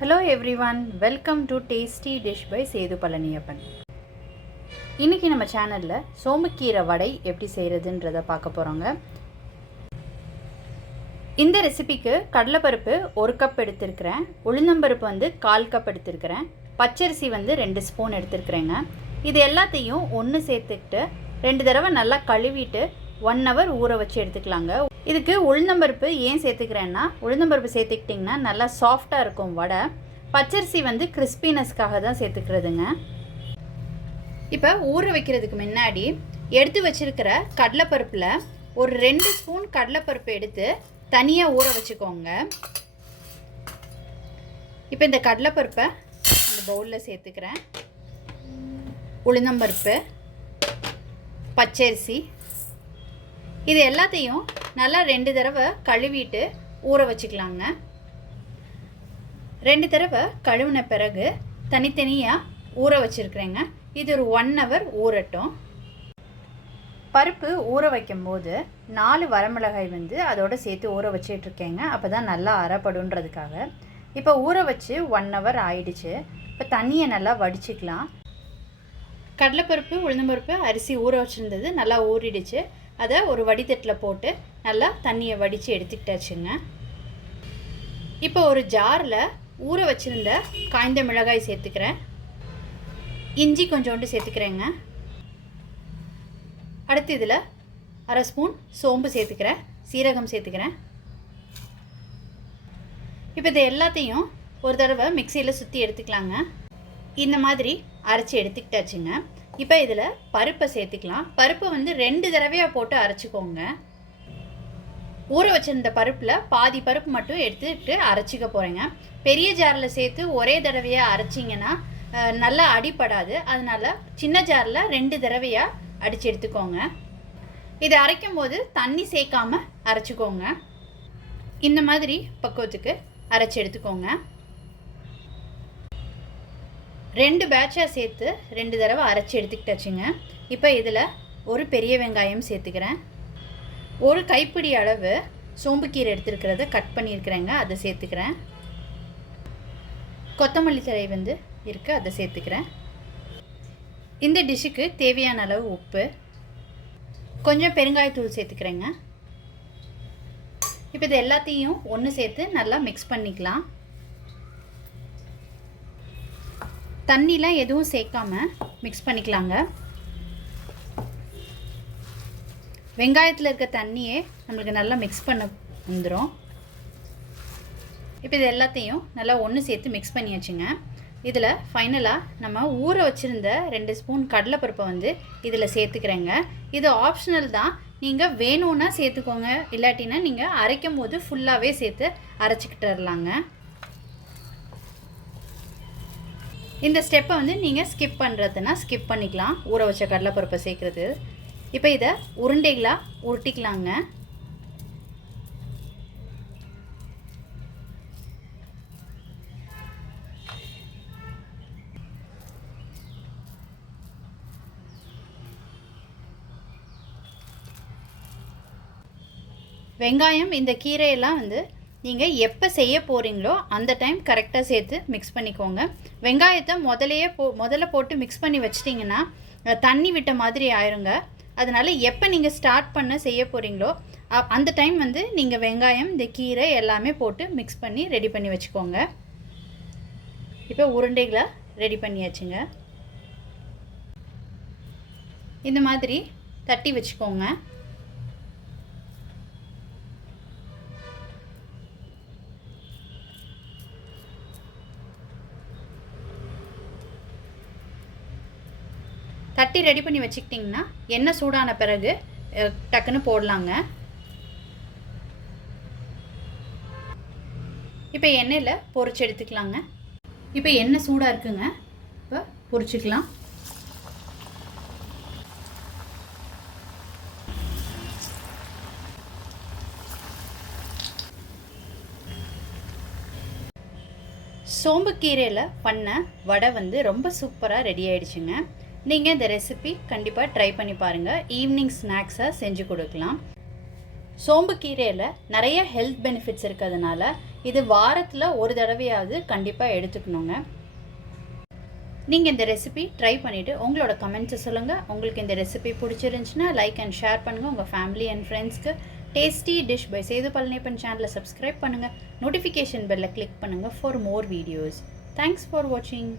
Hello everyone welcome to tasty dish by Sethu Palaniappan இன்றைக்கி நம்ம சேனலில் சோமக்கீரை வடை எப்படி செய்கிறதுன்றதை பார்க்க போகிறோங்க இந்த ரெசிபிக்கு கடலைப்பருப்பு ஒரு கப் எடுத்திருக்கிறேன். உளுந்தம்பருப்பு வந்து கால் கப் எடுத்திருக்கிறேன். பச்சரிசி வந்து ரெண்டு ஸ்பூன் எடுத்திருக்கிறேங்க. இது எல்லாத்தையும் ஒன்று சேர்த்துக்கிட்டு ரெண்டு தடவை நல்லா கழுவிட்டு ஒன் ஹவர் ஊற வச்சு எடுத்துக்கலாங்க. இதுக்கு உளுந்தம்பருப்பு ஏன் சேர்த்துக்கிறேன்னா உளுந்தம்பருப்பு சேர்த்துக்கிட்டிங்கன்னா நல்லா சாஃப்டாக இருக்கும் வடை. பச்சரிசி வந்து கிறிஸ்பினஸ்க்காக தான் சேர்த்துக்கிறதுங்க. இப்போ ஊற வைக்கிறதுக்கு முன்னாடி எடுத்து வச்சிருக்கிற கடலைப்பருப்பில் ஒரு ரெண்டு ஸ்பூன் கடலைப்பருப்பு எடுத்து தனியாக ஊற வச்சுக்கோங்க. இப்போ இந்த கடலைப்பருப்பை இந்த பவுலில் சேர்த்துக்கிறேன். உளுந்தம்பருப்பு பச்சரிசி இது எல்லாத்தையும் நல்லா ரெண்டு தடவை கழுவிட்டு ஊற வச்சுக்கலாங்க. ரெண்டு தடவை கழுவின பிறகு தனித்தனியாக ஊற வச்சுருக்குறேங்க. இது ஒரு ஒன் ஹவர் ஊறட்டும். பருப்பு ஊற வைக்கும்போது நாலு வரமிளகாய் வந்து அதோடு சேர்த்து ஊற வச்சிட்ருக்கேங்க. அப்போ தான் நல்லா அறப்படுன்றதுக்காக. இப்போ ஊற வச்சு ஒன் ஹவர் ஆயிடுச்சு. இப்போ தண்ணியை நல்லா வடிச்சிக்கலாம். கடலைப்பருப்பு உளுந்தம்பருப்பு அரிசி ஊற வச்சுருந்தது நல்லா ஊறிடுச்சு. அதை ஒரு வடித்தட்டில் போட்டு நல்லா தண்ணியை வடித்து எடுத்துக்கிட்டாச்சுங்க. இப்போ ஒரு ஜாரில் ஊற வச்சுருந்த காய்ந்த மிளகாய் சேர்த்துக்கிறேன். இஞ்சி கொஞ்சோண்டு சேர்த்துக்கிறேங்க. அடுத்து இதில் அரை ஸ்பூன் சோம்பு சேர்த்துக்கிறேன். சீரகம் சேர்த்துக்கிறேன். இப்போ இதை எல்லாத்தையும் ஒரு தடவை மிக்சியில் சுற்றி எடுத்துக்கலாங்க. இந்த மாதிரி அரைச்சி எடுத்துக்கிட்டாச்சுங்க. இப்போ இதில் பருப்பை சேர்த்துக்கலாம். பருப்பை வந்து ரெண்டு தடவையாக போட்டு அரைச்சிக்கோங்க. ஊற வச்சிருந்த பருப்பில் பாதி பருப்பு மட்டும் எடுத்துக்கிட்டு அரைச்சிக்க போகிறேங்க பெரிய ஜாரில் சேர்த்து ஒரே தடவையாக அரைச்சிங்கன்னா நல்லா அடிப்படாது அதனால் சின்ன ஜாரில் ரெண்டு தடவையாக அடித்து எடுத்துக்கோங்க. இதை அரைக்கும் போது தண்ணி சேர்க்காம அரைச்சிக்கோங்க. இந்த மாதிரி பக்குவத்துக்கு அரைச்சி எடுத்துக்கோங்க. ரெண்டு பேட்சாக சேர்த்து ரெண்டு தடவை அரைச்சி எடுத்துக்கிட்டாச்சுங்க. இப்போ இதில் ஒரு பெரிய வெங்காயம் சேர்த்துக்கிறேன். ஒரு கைப்பிடி அளவு சோம்புக்கீரை எடுத்துருக்கிறத கட் பண்ணியிருக்கிறேங்க அதை சேர்த்துக்கிறேன். கொத்தமல்லி தழை வந்து இருக்குது அதை சேர்த்துக்கிறேன். இந்த டிஷ்ஷுக்கு தேவையான அளவு உப்பு. கொஞ்சம் பெருங்காயத்தூள் சேர்த்துக்கிறேங்க. இப்போ இது எல்லாத்தையும் ஒன்று சேர்த்து நல்லா மிக்ஸ் பண்ணிக்கலாம். தண்ணிலாம் எதுவும் சேர்க்காம மிக்ஸ் பண்ணிக்கலாங்க. வெங்காயத்தில் இருக்க தண்ணியே நம்மளுக்கு நல்லா மிக்ஸ் பண்ண வந்துடும் இப்போ இது எல்லாத்தையும் நல்லா ஒன்று சேர்த்து மிக்ஸ் பண்ணியாச்சுங்க. இதில் ஃபைனலாக நம்ம ஊற வச்சுருந்த ரெண்டு ஸ்பூன் கடலைப்பருப்பை வந்து இதில் சேர்த்துக்கிறேங்க. இது ஆப்ஷனல் தான். நீங்கள் வேணும்னா சேர்த்துக்கோங்க. இல்லாட்டினா நீங்கள் அரைக்கும் போது ஃபுல்லாகவே சேர்த்து அரைச்சிக்கிட்டு வரலாங்க. இந்த ஸ்டெப்பை வந்து நீங்கள் ஸ்கிப் பண்ணுறதுனா ஸ்கிப் பண்ணிக்கலாம். ஊற வச்ச கடலைப்பருப்பை சேர்க்குறது. இப்போ இதை உருண்டைகளாக உருட்டிக்கலாங்க. வெங்காயம் இந்த கீரையெல்லாம் வந்து நீங்கள் எப்போ செய்ய போகிறீங்களோ அந்த டைம் கரெக்டாக சேர்த்து மிக்ஸ் பண்ணிக்கோங்க. வெங்காயத்தை முதலையே போ முதல்ல போட்டு மிக்ஸ் பண்ணி வச்சிட்டிங்கன்னா தண்ணி விட்ட மாதிரி ஆயிருங்க. அதனால் எப்போ நீங்கள் ஸ்டார்ட் பண்ண செய்ய போகிறீங்களோ அந்த டைம் வந்து நீங்கள் வெங்காயம் இந்த கீரை எல்லாமே போட்டு மிக்ஸ் பண்ணி ரெடி பண்ணி வச்சுக்கோங்க. இப்போ உருண்டைகளை ரெடி பண்ணியாச்சுங்க. இந்த மாதிரி தட்டி வச்சுக்கோங்க. தட்டி ரெடி பண்ணி வச்சுக்கிட்டிங்கன்னா எண்ணெய் சூடான பிறகு டக்குன்னு போடலாங்க. இப்போ எண்ணெயில் பொறிச்சு எடுத்துக்கலாங்க. இப்போ எண்ணெய் சூடாக இருக்குங்க. இப்போ பொரிச்சுக்கலாம். சோம்புக்கீரையில் பண்ண வடை வந்து ரொம்ப சூப்பராக ரெடி ஆயிடுச்சுங்க. நீங்கள் இந்த ரெசிபி கண்டிப்பாக ட்ரை பண்ணி பாருங்கள் ஈவினிங் ஸ்நாக்ஸாக செஞ்சு கொடுக்கலாம். சோம்பு கீரையில் நிறைய ஹெல்த் பெனிஃபிட்ஸ் இருக்கிறதுனால இது வாரத்தில் ஒரு தடவையாவது கண்டிப்பாக எடுத்துக்கணுங்க. நீங்கள் இந்த ரெசிபி ட்ரை பண்ணிவிட்டு உங்களோட கமெண்ட்ஸை சொல்லுங்கள் உங்களுக்கு இந்த ரெசிபி பிடிச்சிருந்துச்சுன்னா லைக் அண்ட் ஷேர் பண்ணுங்கள் உங்கள் ஃபேமிலி அண்ட் ஃப்ரெண்ட்ஸ்க்கு tasty dish by Sethu Palaniappan சேனலை சப்ஸ்கிரைப் பண்ணுங்கள் நோட்டிஃபிகேஷன் பெல்லை கிளிக் பண்ணுங்கள் for more videos thanks for வாட்சிங்